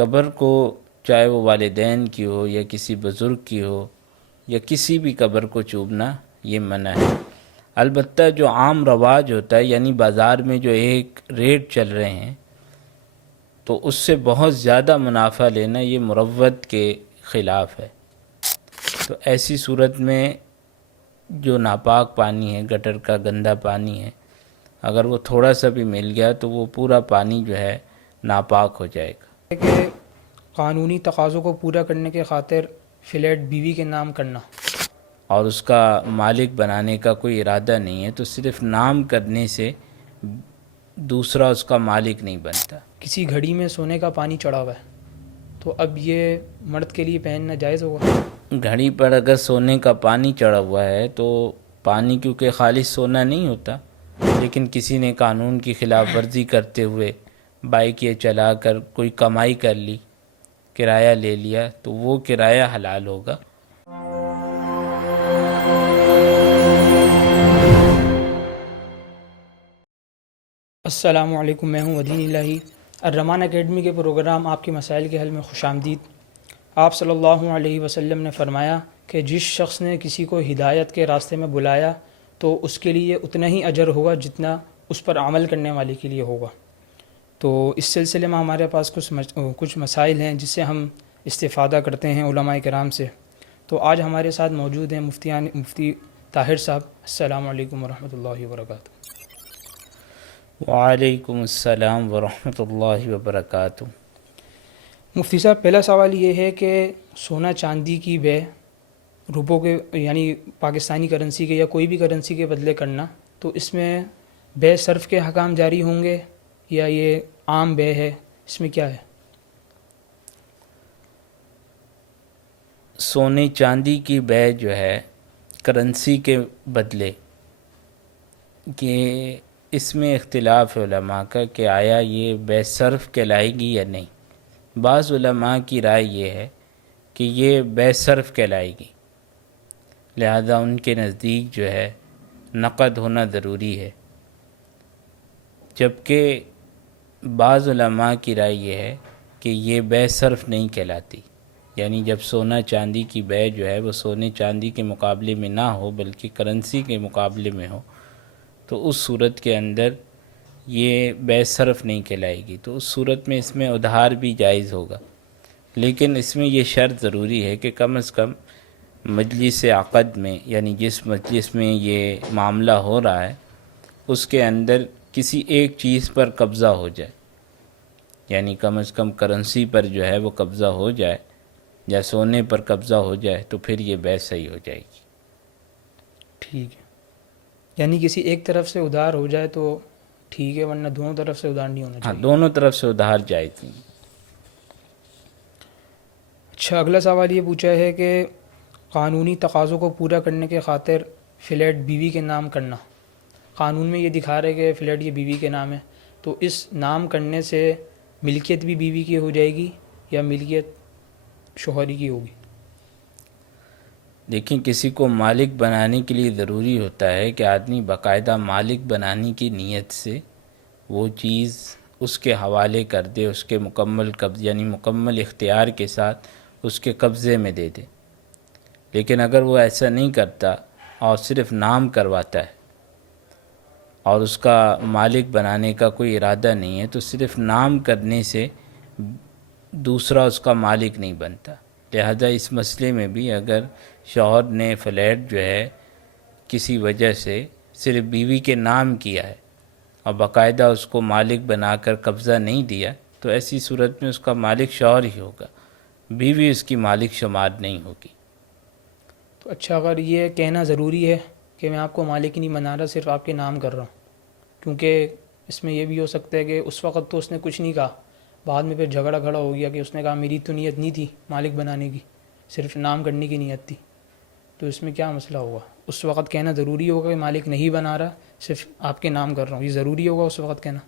قبر کو چاہے وہ والدین کی ہو یا کسی بزرگ کی ہو یا کسی بھی قبر کو چوبنا یہ منع ہے۔ البتہ جو عام رواج ہوتا ہے، یعنی بازار میں جو ایک ریٹ چل رہے ہیں، تو اس سے بہت زیادہ منافع لینا یہ مروت کے خلاف ہے۔ تو ایسی صورت میں جو ناپاک پانی ہے، گٹر کا گندا پانی ہے، اگر وہ تھوڑا سا بھی مل گیا تو وہ پورا پانی جو ہے ناپاک ہو جائے گا۔ کہ قانونی تقاضوں کو پورا کرنے کے خاطر فلیٹ بیوی کے نام کرنا اور اس کا مالک بنانے کا کوئی ارادہ نہیں ہے، تو صرف نام کرنے سے دوسرا اس کا مالک نہیں بنتا۔ کسی گھڑی میں سونے کا پانی چڑھا ہوا ہے تو اب یہ مرد کے لیے پہننا جائز ہوگا؟ گھڑی پر اگر سونے کا پانی چڑھا ہوا ہے تو پانی کیونکہ خالص سونا نہیں ہوتا، لیکن کسی نے قانون کی خلاف ورزی کرتے ہوئے بائک یہ چلا کر کوئی کمائی کر لی، کرایہ لے لیا، تو وہ کرایہ حلال ہوگا۔ السلام علیکم، میں ہوں ودین الہی۔ الرحمان اکیڈمی کے پروگرام آپ کے مسائل کے حل میں خوش آمدید۔ آپ صلی اللہ علیہ وسلم نے فرمایا کہ جس شخص نے کسی کو ہدایت کے راستے میں بلایا تو اس کے لیے اتنا ہی اجر ہوگا جتنا اس پر عمل کرنے والے کے لیے ہوگا۔ تو اس سلسلے میں ہمارے پاس کچھ مسائل ہیں جس سے ہم استفادہ کرتے ہیں علماء کرام سے۔ تو آج ہمارے ساتھ موجود ہیں مفتی طاہر صاحب۔ السلام علیکم ورحمۃ اللہ وبرکاتہ۔ وعلیکم السلام ورحمۃ اللہ وبرکاتہ۔ مفتی صاحب، پہلا سوال یہ ہے کہ سونا چاندی کی بے روپوں کے یعنی پاکستانی کرنسی کے یا کوئی بھی کرنسی کے بدلے کرنا، تو اس میں بے صرف کے حکام جاری ہوں گے یا یہ عام بے ہے؟ اس میں کیا ہے؟ سونے چاندی کی بے جو ہے کرنسی کے بدلے، کہ اس میں اختلاف ہے علماء کا کہ آیا یہ بے صرف کہلائے گی یا نہیں۔ بعض علماء کی رائے یہ ہے کہ یہ بے صرف کہلائے گی، لہذا ان کے نزدیک جو ہے نقد ہونا ضروری ہے، جبکہ بعض علماء کی رائے یہ ہے کہ یہ بے صرف نہیں کہلاتی، یعنی جب سونا چاندی کی بے جو ہے وہ سونے چاندی کے مقابلے میں نہ ہو بلکہ کرنسی کے مقابلے میں ہو، تو اس صورت کے اندر یہ بے صرف نہیں کہلائے گی۔ تو اس صورت میں اس میں ادھار بھی جائز ہوگا، لیکن اس میں یہ شرط ضروری ہے کہ کم از کم مجلس عقد میں، یعنی جس مجلس میں یہ معاملہ ہو رہا ہے اس کے اندر کسی ایک چیز پر قبضہ ہو جائے، یعنی کم از کم کرنسی پر جو ہے وہ قبضہ ہو جائے یا سونے پر قبضہ ہو جائے، تو پھر یہ بے صحیح ہو جائے گی۔ ٹھیک ہے، یعنی کسی ایک طرف سے ادھار ہو جائے تو ٹھیک ہے، ورنہ دونوں طرف سے ادھار نہیں ہونا ہاں، چاہیے۔ دونوں طرف سے ادھار جائز نہیں۔ اچھا، اگلا سوال یہ پوچھا ہے کہ قانونی تقاضوں کو پورا کرنے کے خاطر فلیٹ بیوی کے نام کرنا، قانون میں یہ دکھا رہے کہ فلیٹ یہ بیوی کے نام ہے، تو اس نام کرنے سے ملکیت بھی بیوی کی ہو جائے گی یا ملکیت شوہری کی ہوگی؟ دیکھیں، کسی کو مالک بنانے کے لیے ضروری ہوتا ہے کہ آدمی باقاعدہ مالک بنانے کی نیت سے وہ چیز اس کے حوالے کر دے، اس کے مکمل قبض یعنی مکمل اختیار کے ساتھ اس کے قبضے میں دے دے۔ لیکن اگر وہ ایسا نہیں کرتا اور صرف نام کرواتا ہے اور اس کا مالک بنانے کا کوئی ارادہ نہیں ہے، تو صرف نام کرنے سے دوسرا اس کا مالک نہیں بنتا۔ لہذا اس مسئلے میں بھی اگر شوہر نے فلیٹ جو ہے کسی وجہ سے صرف بیوی کے نام کیا ہے اور باقاعدہ اس کو مالک بنا کر قبضہ نہیں دیا، تو ایسی صورت میں اس کا مالک شوہر ہی ہوگا، بیوی اس کی مالک شمار نہیں ہوگی۔ تو اچھا، اگر یہ کہنا ضروری ہے کہ میں آپ کو مالک نہیں بنا رہا، صرف آپ کے نام کر رہا ہوں، کیونکہ اس میں یہ بھی ہو سکتا ہے کہ اس وقت تو اس نے کچھ نہیں کہا، بعد میں پھر جھگڑا کھڑا ہو گیا کہ اس نے کہا میری تو نیت نہیں تھی مالک بنانے کی، صرف نام کرنے کی نیت تھی، تو اس میں کیا مسئلہ ہوگا؟ اس وقت کہنا ضروری ہوگا کہ مالک نہیں بنا رہا، صرف آپ کے نام کر رہا ہوں، یہ ضروری ہوگا اس وقت کہنا؟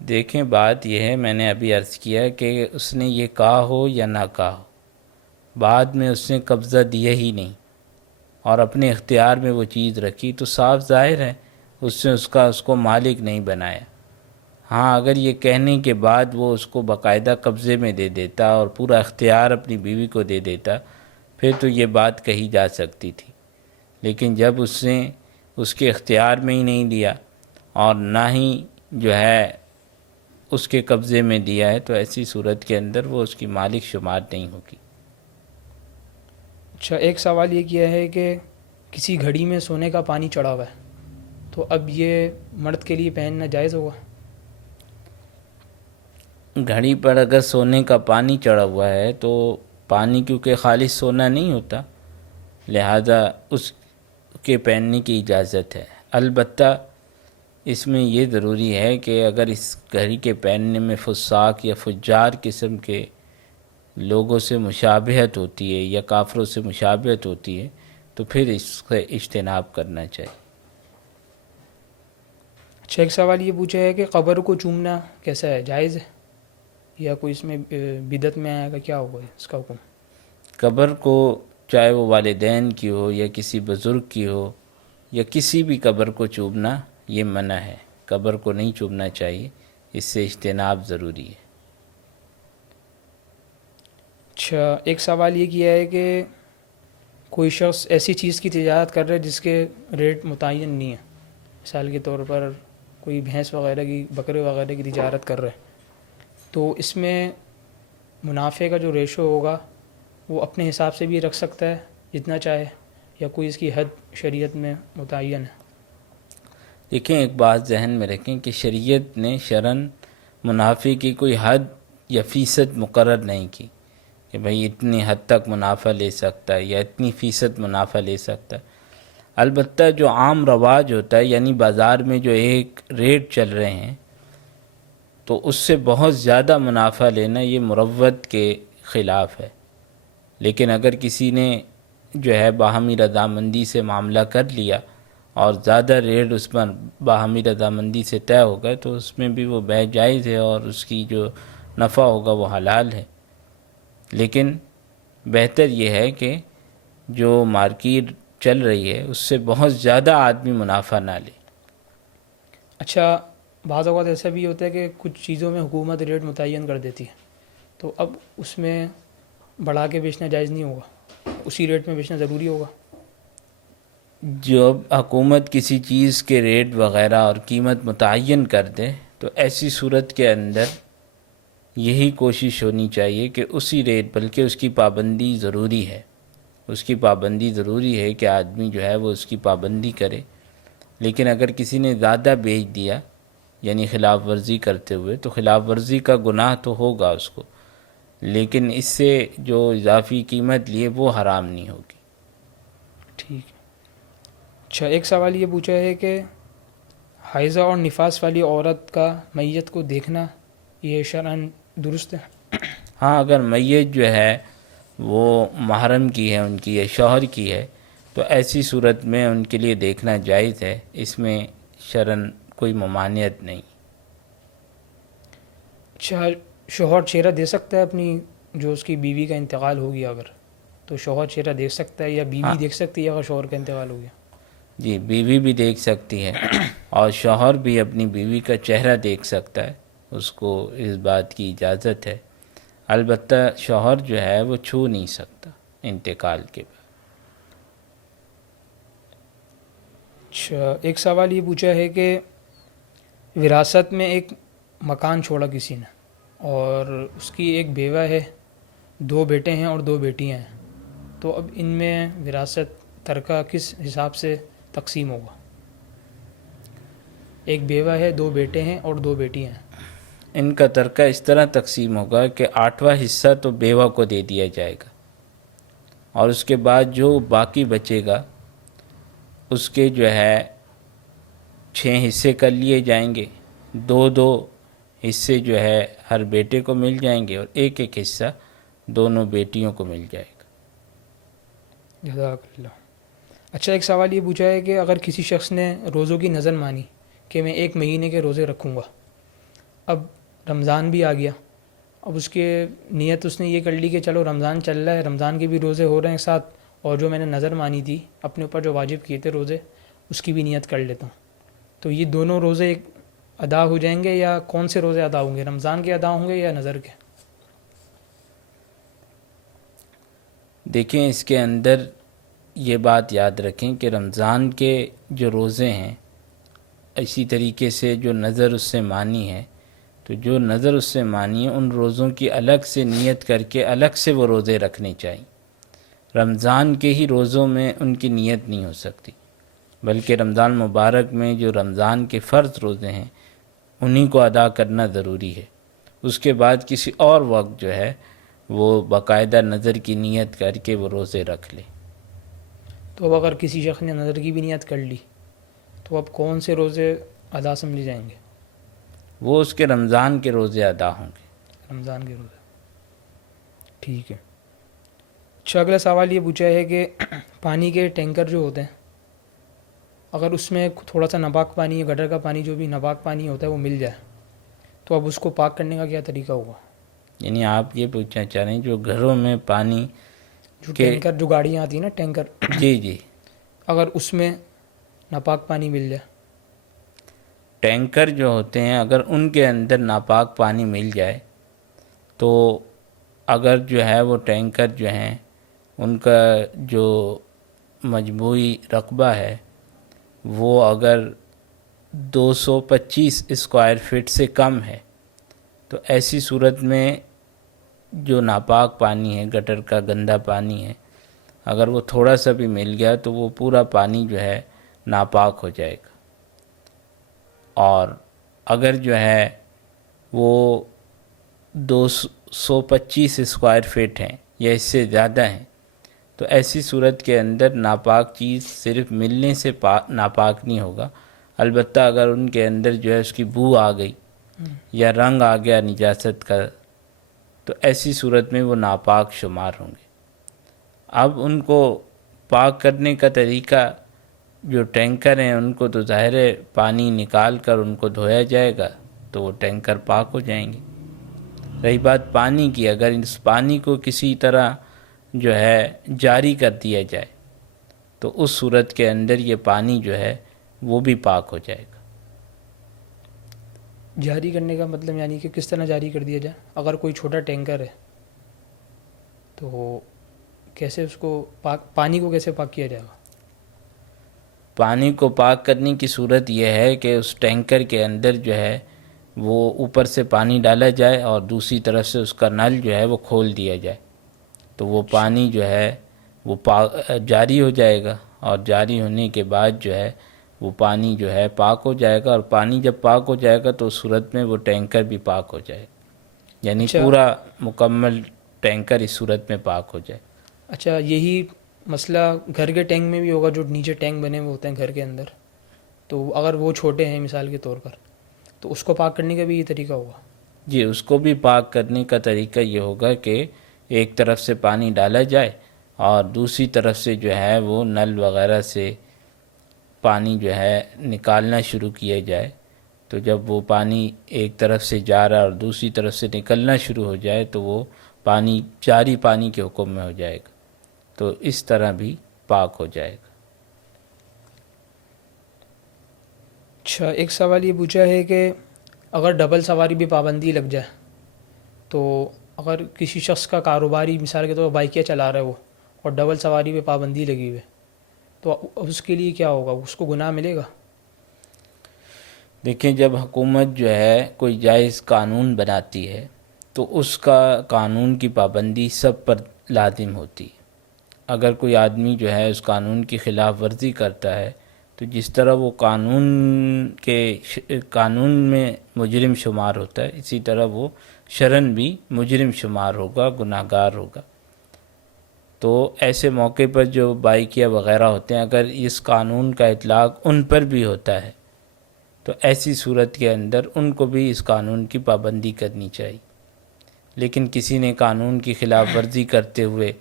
دیکھیں، بات یہ ہے، میں نے ابھی عرض کیا کہ اس نے یہ کہا ہو یا نہ کہا ہو، بعد میں اس نے قبضہ دیا ہی نہیں اور اپنے اختیار میں وہ چیز رکھی، تو صاف ظاہر ہے اس نے اس کو مالک نہیں بنایا۔ ہاں اگر یہ کہنے کے بعد وہ اس کو باقاعدہ قبضے میں دے دیتا اور پورا اختیار اپنی بیوی کو دے دیتا پھر تو یہ بات کہی جا سکتی تھی، لیکن جب اس نے اس کے اختیار میں ہی نہیں دیا اور نہ ہی جو ہے اس کے قبضے میں دیا ہے، تو ایسی صورت کے اندر وہ اس کی مالک شمار نہیں ہوگی۔ اچھا، ایک سوال یہ کیا ہے کہ کسی گھڑی میں سونے کا پانی چڑھا ہوا ہے، تو اب یہ مرد کے لیے پہننا جائز ہوگا؟ گھڑی پر اگر سونے کا پانی چڑھا ہوا ہے تو پانی کیونکہ خالص سونا نہیں ہوتا، لہذا اس کے پہننے کی اجازت ہے۔ البتہ اس میں یہ ضروری ہے کہ اگر اس گھڑی کے پہننے میں فساق یا فجار قسم کے لوگوں سے مشابہت ہوتی ہے یا کافروں سے مشابہت ہوتی ہے تو پھر اس سے اجتناب کرنا چاہیے۔ اچھا، ایک سوال یہ پوچھا ہے کہ قبر کو چومنا کیسا ہے، جائز ہے یا کوئی اس میں بدعت میں آئے گا، کیا ہوگا اس کا حکم؟ قبر کو چاہے وہ والدین کی ہو یا کسی بزرگ کی ہو یا کسی بھی قبر کو چومنا یہ منع ہے، قبر کو نہیں چومنا چاہیے، اس سے اجتناب ضروری ہے۔ اچھا، ایک سوال یہ کیا ہے کہ کوئی شخص ایسی چیز کی تجارت کر رہا ہے جس کے ریٹ متعین نہیں ہے، مثال کے طور پر کوئی بھینس وغیرہ کی، بکرے وغیرہ کی تجارت کر رہا ہے، تو اس میں منافع کا جو ریشو ہوگا وہ اپنے حساب سے بھی رکھ سکتا ہے جتنا چاہے، یا کوئی اس کی حد شریعت میں متعین ہے؟ دیکھیں، ایک بات ذہن میں رکھیں کہ شریعت نے شرعاً منافع کی کوئی حد یا فیصد مقرر نہیں کی کہ بھئی اتنی حد تک منافع لے سکتا ہے یا اتنی فیصد منافع لے سکتا ہے۔ البتہ جو عام رواج ہوتا ہے، یعنی بازار میں جو ایک ریٹ چل رہے ہیں، تو اس سے بہت زیادہ منافع لینا یہ مروت کے خلاف ہے۔ لیکن اگر کسی نے جو ہے باہمی رضامندی سے معاملہ کر لیا اور زیادہ ریٹ اس پر باہمی رضامندی سے طے ہوگا تو اس میں بھی وہ بیع جائز ہے اور اس کی جو نفع ہوگا وہ حلال ہے۔ لیکن بہتر یہ ہے کہ جو مارکیٹ چل رہی ہے اس سے بہت زیادہ آدمی منافع نہ لے۔ اچھا، بعض اوقات ایسا بھی ہوتا ہے کہ کچھ چیزوں میں حکومت ریٹ متعین کر دیتی ہے، تو اب اس میں بڑھا کے بیچنا جائز نہیں ہوگا، اسی ریٹ میں بیچنا ضروری ہوگا؟ جب حکومت کسی چیز کے ریٹ وغیرہ اور قیمت متعین کر دے تو ایسی صورت کے اندر یہی کوشش ہونی چاہیے کہ اسی ریٹ، بلکہ اس کی پابندی ضروری ہے، اس کی پابندی ضروری ہے کہ آدمی جو ہے وہ اس کی پابندی کرے۔ لیکن اگر کسی نے زیادہ بیچ دیا یعنی خلاف ورزی کرتے ہوئے تو خلاف ورزی کا گناہ تو ہوگا اس کو، لیکن اس سے جو اضافی قیمت لیے وہ حرام نہیں ہوگی۔ ٹھیک ہے۔ اچھا، ایک سوال یہ پوچھا ہے کہ حائضہ اور نفاس والی عورت کا میت کو دیکھنا یہ شرعاً درست ہے؟ ہاں، اگر میت جو ہے وہ محرم کی ہے، ان کی یا شوہر کی ہے، تو ایسی صورت میں ان کے لیے دیکھنا جائز ہے، اس میں شرعاً کوئی ممانعت نہیں۔ اچھا، شوہر چہرہ دے سکتا ہے اپنی، جو اس کی بیوی کا انتقال ہو گیا اگر، تو شوہر چہرہ دیکھ سکتا ہے یا بیوی دیکھ سکتی ہے اگر شوہر کا انتقال ہو گیا؟ جی، بیوی بھی دیکھ سکتی ہے اور شوہر بھی اپنی بیوی کا چہرہ دیکھ سکتا ہے، اس کو اس بات کی اجازت ہے۔ البتہ شوہر جو ہے وہ چھو نہیں سکتا انتقال کے بعد۔ اچھا، ایک سوال یہ پوچھا ہے کہ وراثت میں ایک مکان چھوڑا کسی نے اور اس کی ایک بیوہ ہے، 2 بیٹے ہیں اور 2 بیٹیاں ہیں، تو اب ان میں وراثت ترکہ کس حساب سے تقسیم ہوگا؟ ایک بیوہ ہے، 2 بیٹے ہیں اور 2 بیٹیاں ہیں۔ ان کا ترکہ اس طرح تقسیم ہوگا کہ 8واں حصہ تو بیوہ کو دے دیا جائے گا اور اس کے بعد جو باقی بچے گا اس کے جو ہے 6 حصے کر لیے جائیں گے، 2 حصے جو ہے ہر بیٹے کو مل جائیں گے اور ایک حصہ دونوں بیٹیوں کو مل جائے گا۔ جزاک اللہ۔ اچھا، ایک سوال یہ پوچھا ہے کہ اگر کسی شخص نے روزوں کی نظر مانی کہ میں 1 مہینے کے روزے رکھوں گا، اب رمضان بھی آ گیا، اب اس کے نیت اس نے یہ کر لی کہ چلو رمضان چل رہا ہے، رمضان کے بھی روزے ہو رہے ہیں ساتھ، اور جو میں نے نظر مانی تھی اپنے اوپر جو واجب کیے تھے روزے، اس کی بھی نیت کر لیتا ہوں، تو یہ دونوں روزے ادا ہو جائیں گے یا کون سے روزے ادا ہوں گے؟ رمضان کے ادا ہوں گے یا نظر کے؟ دیکھیں اس کے اندر یہ بات یاد رکھیں کہ رمضان کے جو روزے ہیں، اسی طریقے سے جو نظر اس سے مانی ہے، تو جو نظر اس سے مانی ہے ان روزوں کی الگ سے نیت کر کے الگ سے وہ روزے رکھنے چاہیے۔ رمضان کے ہی روزوں میں ان کی نیت نہیں ہو سکتی، بلکہ رمضان مبارک میں جو رمضان کے فرض روزے ہیں انہی کو ادا کرنا ضروری ہے۔ اس کے بعد کسی اور وقت جو ہے وہ باقاعدہ نظر کی نیت کر کے وہ روزے رکھ لے۔ تو اب اگر کسی شخص نے نظر کی بھی نیت کر لی تو اب کون سے روزے ادا سمجھے جائیں گے؟ وہ اس کے رمضان کے روزے ادا ہوں گے۔ رمضان کے روزے، ٹھیک ہے۔ اچھا، اگلا سوال یہ پوچھا ہے کہ پانی کے ٹینکر جو ہوتے ہیں، اگر اس میں تھوڑا سا ناپاک پانی یا گٹر کا پانی جو بھی ناپاک پانی ہوتا ہے وہ مل جائے تو اب اس کو پاک کرنے کا کیا طریقہ ہوگا؟ یعنی آپ یہ پوچھنا چاہ رہے ہیں جو گھروں میں پانی جو ٹینکر، جو گاڑیاں آتی ہیں نا ٹینکر، جی اگر اس میں ناپاک پانی مل جائے؟ ٹینکر جو ہوتے ہیں اگر ان کے اندر ناپاک پانی مل جائے تو اگر جو ہے وہ ٹینکر جو ہیں ان کا جو مجموعی رقبہ ہے وہ اگر 225 اسکوائر فٹ سے کم ہے تو ایسی صورت میں جو ناپاک پانی ہے، گٹر کا گندا پانی ہے، اگر وہ تھوڑا سا بھی مل گیا تو وہ پورا پانی جو ہے ناپاک ہو جائے گا۔ اور اگر جو ہے وہ 225 اسکوائر فٹ ہیں یا اس سے زیادہ ہیں تو ایسی صورت کے اندر ناپاک چیز صرف ملنے سے ناپاک نہیں ہوگا، البتہ اگر ان کے اندر جو ہے اس کی بو آ گئی یا رنگ آ گیا نجاست کا تو ایسی صورت میں وہ ناپاک شمار ہوں گے۔ اب ان کو پاک کرنے کا طریقہ، جو ٹینکر ہیں ان کو تو ظاہر ہے پانی نکال کر ان کو دھویا جائے گا تو وہ ٹینکر پاک ہو جائیں گے۔ رہی بات پانی کی، اگر اس پانی کو کسی طرح جو ہے جاری کر دیا جائے تو اس صورت کے اندر یہ پانی جو ہے وہ بھی پاک ہو جائے گا۔ جاری کرنے کا مطلب یعنی کہ کس طرح جاری کر دیا جائے؟ اگر کوئی چھوٹا ٹینکر ہے تو کیسے اس کو پانی کو کیسے پاک کیا جائے گا؟ پانی کو پاک کرنے کی صورت یہ ہے کہ اس ٹینکر کے اندر جو ہے وہ اوپر سے پانی ڈالا جائے اور دوسری طرف سے اس کا نل جو ہے وہ کھول دیا جائے تو وہ پانی جو ہے وہ جاری ہو جائے گا، اور جاری ہونے کے بعد جو ہے وہ پانی جو ہے پاک ہو جائے گا، اور پانی جب پاک ہو جائے گا تو اس صورت میں وہ ٹینکر بھی پاک ہو جائے گا، یعنی پورا مکمل ٹینکر اس صورت میں پاک ہو جائے۔ اچھا، یہی مسئلہ گھر کے ٹینک میں بھی ہوگا؟ جو نیچے ٹینک بنے ہوئے ہوتے ہیں گھر کے اندر، تو اگر وہ چھوٹے ہیں مثال کے طور پر تو اس کو پاک کرنے کا بھی یہ طریقہ ہوگا؟ جی، اس کو بھی پاک کرنے کا طریقہ یہ ہوگا کہ ایک طرف سے پانی ڈالا جائے اور دوسری طرف سے جو ہے وہ نل وغیرہ سے پانی جو ہے نکالنا شروع کیا جائے، تو جب وہ پانی ایک طرف سے جا رہا اور دوسری طرف سے نکلنا شروع ہو جائے تو وہ پانی جاری پانی کے حکم میں ہو جائے گا، تو اس طرح بھی پاک ہو جائے گا۔ اچھا، ایک سوال یہ پوچھا ہے کہ اگر ڈبل سواری بھی پابندی لگ جائے تو اگر کسی شخص کا کاروباری مثال کے طور پر بائکیں چلا رہا ہے وہ اور ڈبل سواری پہ پابندی لگی ہوئی ہے تو اس کے لیے کیا ہوگا؟ اس کو گناہ ملے گا؟ دیکھیں، جب حکومت جو ہے کوئی جائز قانون بناتی ہے تو اس کا قانون کی پابندی سب پر لازم ہوتی ہے۔ اگر کوئی آدمی جو ہے اس قانون کی خلاف ورزی کرتا ہے تو جس طرح وہ قانون میں مجرم شمار ہوتا ہے اسی طرح وہ شرعاً بھی مجرم شمار ہوگا، گناہ گار ہوگا۔ تو ایسے موقع پر جو بائکیا وغیرہ ہوتے ہیں اگر اس قانون کا اطلاق ان پر بھی ہوتا ہے تو ایسی صورت کے اندر ان کو بھی اس قانون کی پابندی کرنی چاہیے۔ لیکن کسی نے قانون کی خلاف ورزی کرتے ہوئے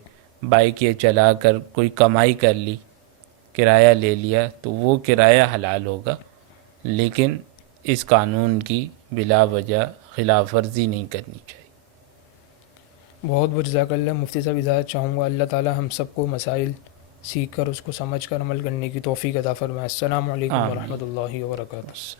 بائک یہ چلا کر کوئی کمائی کر لی، کرایہ لے لیا، تو وہ کرایہ حلال ہوگا، لیکن اس قانون کی بلا وجہ خلاف ورزی نہیں کرنی چاہیے۔ بہت بہت جزاک اللہ مفتی صاحب، اجازت چاہوں گا۔ اللہ تعالی ہم سب کو مسائل سیکھ کر اس کو سمجھ کر عمل کرنے کی توفیق عطا فرمائے۔ السلام علیکم ورحمۃ اللہ وبرکاتہ۔